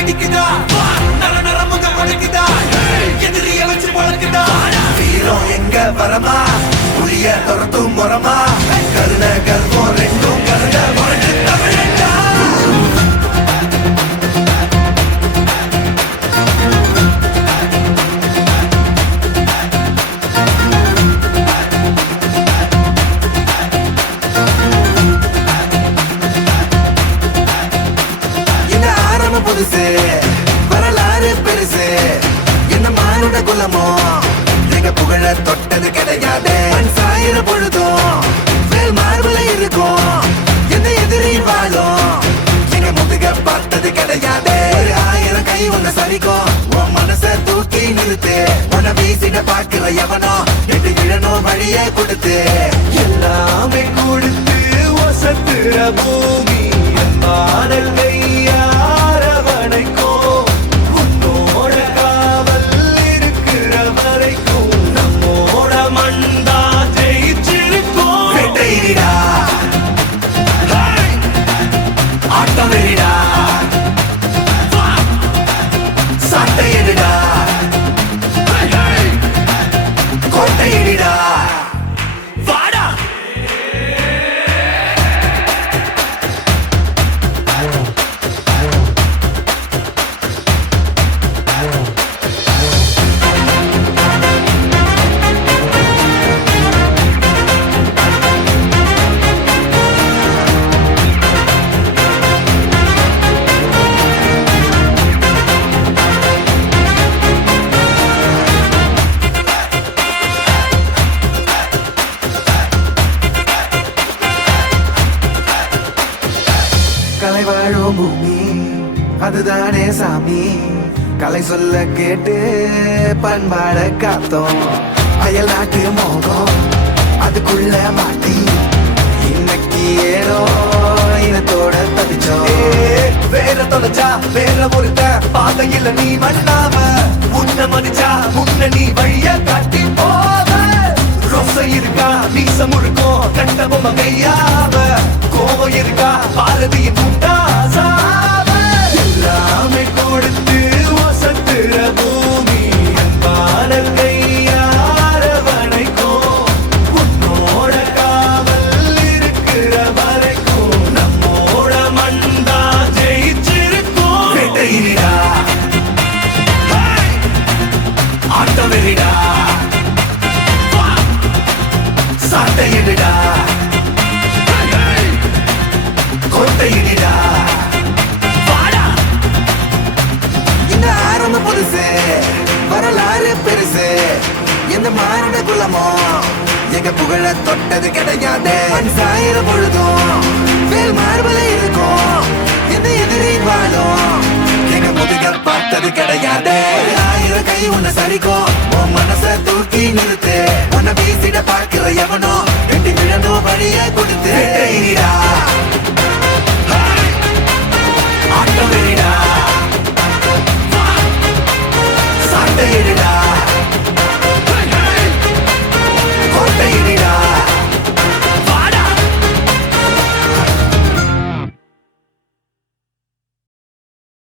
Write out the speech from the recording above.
வெடிக்குதா நர நரமுக உடைக்குதா எதிரிய வச்சு முழக்குதா வீரம் எங்க வரமா புளிய துரத்தும் முறமா கருண கர்வம் ரெண்டும் கருண வாழ்ந்து தமிழண்டா புதுசு வரலாறு பெருசு என்ன மானுட குலமோ எங்க புகழ தொட்டது கிடையாது சாயிர பொழுதும் வேல் மார்பல இருக்கும் எந்த எதிரியும் வாழும் எங்க முதுக பார்த்தது கிடையாது 1000 கை ஒண்ணு சரிக்கும் உன் மனச தூக்கி நிறுத்து உன வீசிட பாக்குற எவனோ எட்டு இழனோ வழியே கொடுத்து எல்லாமே கொடுத்து ஒசத்துற பூமி மாடல் கையா கலை வாழும் பூமி அதுதானே சாமி கலை சொல்ல கேட்டு பண்பாட காத்தோம் அயல் நாட்டு மோகம் அதுக்குள்ள மாட்டி இன்னைக்கு ஏதோ இனத்தோட தவிச்சோம் வேற தொலைச்சா வேற ஒருத்த பாதையில நீ மண்ணாம உன்ன மதிச்சா உன்ன நீ வழிய காட்டி போவ ரோசை இருக்கா மீச முழுக்கும் கண்ட பொம்மை கையாவ கோவம் இருக்கா பாரதியின் உண்டாசாவ எல்லாமே கொடுத்து வசத்துற பூமி பாடல் கையார வனைக்கும் உன்னோட காவல் இருக்கிற வரைக்கும் நம்மோட மண்டா ஜெயிச்சிருக்கும் வேட்டையிடா ஆட்டவெறிடா சாட்டையிடா கோட்டையிடா வாடா இந்த ஆரம்ப புதுசு வரலாறு பெருசு எந்த மானுட குலமோ எங்க புகழ தொட்டது கிடையாது சாயிர பொழுதும் வேல் மார்பல இருக்கும் எந்த எதிரி வாழும் எங்க முதுக பார்த்தது கிடையாது 1000 கை ஒண்ணு சரிக்கும் உன் மனச தூக்கி